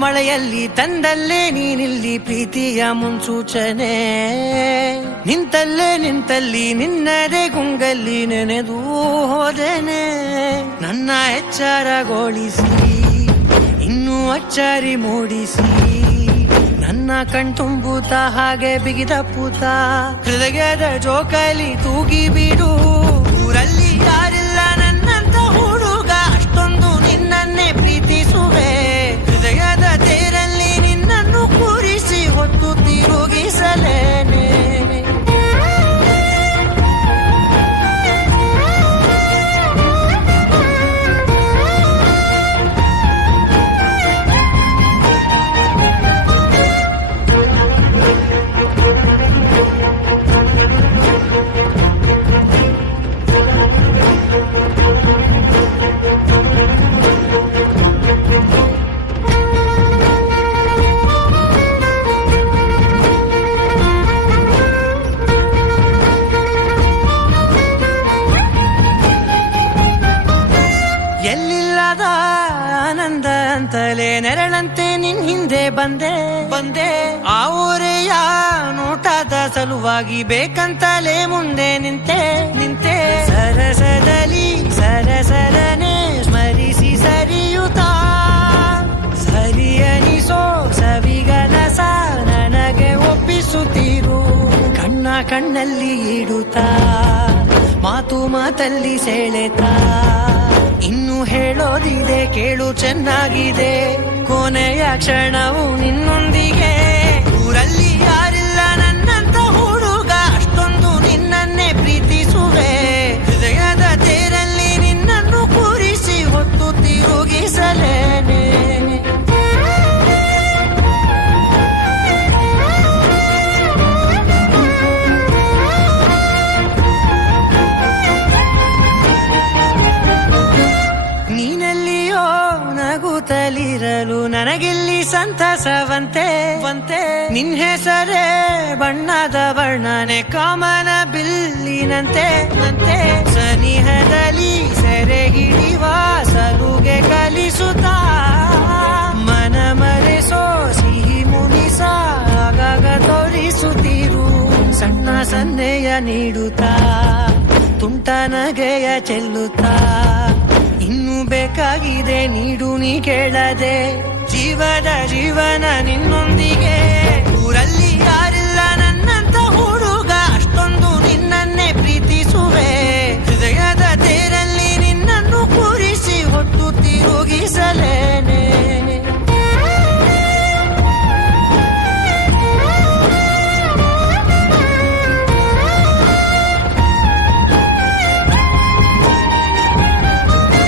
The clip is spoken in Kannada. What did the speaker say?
ಮಳೆಯಲ್ಲಿ ತಂದಲ್ಲೇ ನೀನಿಲ್ಲಿ ಪ್ರೀತಿಯ ಮುನ್ಸೂಚನೆ, ನಿಂತಲ್ಲಿ ನಿನ್ನದೇ ಗುಂಗಲ್ಲಿ ನೆನೆದು ಹೋದೆನೆ. ನನ್ನ ಎಚ್ಚರಗೊಳಿಸಿ ಇನ್ನೂ ಅಚ್ಚರಿ ಮೂಡಿಸಿ, ನನ್ನ ಕಣ್ತುಂಬುತ್ತ ಹಾಗೆ ಬಿಗಿದ ಪೂತ ಹೃದಯದ ಜೋಕಾಲಿ ತೂಗಿ ಬಿಡು. ಊರಲ್ಲಿ ಯಾರಿಲ್ಲ ನನ್ನಂತ ಹುಡುಗ, ಅಷ್ಟೊಂದು ನಿನ್ನನ್ನೇ ಪ್ರೀತಿಸುವೆ. ಹೃದಯದ ತೇರಲ್ಲಿ ನಿನ್ನನ್ನು ಕೂರಿಸಿ ಹೊತ್ತು ತಿರುಗಿಸಲೇನೆ. ಎಲ್ಲಿಲ್ಲದ ಆನಂದ ಅಂತಲೇ ನೆರಳಂತೆ ನಿನ್ ಹಿಂದೆ ಬಂದೆ. ಆ ಊರೆಯ ನೋಟದ ಸಲುವಾಗಿ ಬೇಕಂತಲೇ ಮುಂದೆ ನಿಂತೆ. ಸರಸರನೆ ಸ್ಮರಿಸಿ ಸರಿಯುತ್ತಾ, ಸರಿಯನಿಸೋ ಸವಿಗನಸ ನನಗೆ ಒಪ್ಪಿಸುತ್ತೀರು. ಕಣ್ಣಲ್ಲಿ ಇಡುತ್ತಾ, ಮಾತಲ್ಲಿ ಸೆಳೆತಾ, ಇನ್ನು ಹೇಳೋದಿದೆ ಕೇಳು ಚೆನ್ನಾಗಿದೆ. ಕೊನೆಯ ಕ್ಷಣವು ನಿನ್ನೊಂದಿಗೆ. ಊರಲ್ಲಿ ಯಾರಿಲ್ಲ ನನ್ನಂತ ಹುಡುಗ, ಅಷ್ಟೊಂದು ನಿನ್ನನ್ನೇ ಪ್ರೀತಿಸುವೆ. ಹೃದಯದ ತೇರಲ್ಲಿ ನಿನ್ನನ್ನು ಕೂರಿಸಿ ಹೊತ್ತು ತಿರುಗಿಸಲೇನೆ. ನೀನೆಲ್ಲಿಯೋ ನಗುತ್ತಲಿರಲು ನನಗಿಲ್ಲಿ ಸಂತಸವಂತೆ. ನಿನ್ ಹೆಸರೇ ಬಣ್ಣದ ವರ್ಣನೆ ಕಾಮನ ಬಿಲ್ಲಿನಂತೆ. ಸನಿಹದಲ್ಲಿ ಸೆರೆ ಹಿಡಿಯುವ ಸಲುಗೆ ಕಲಿಸುತ್ತಾ, ಮನ ಮರೆಸೋ ಸಿಹಿ ಮುನಿಸ ಆಗಾಗ ತೋರಿಸುತ್ತೀರು. ಸಣ್ಣ ಸನ್ನೆಯ ನೀಡುತ್ತಾ, ತುಂಟ ನಗೆಯ ಚೆಲ್ಲುತ್ತಾ, ಇನ್ನು ಬೇಕಾಗಿದೆ ನೀಡು ನೀ ಕೇಳದೆ. ಜೀವನ ನಿನ್ನೊಂದಿಗೆ.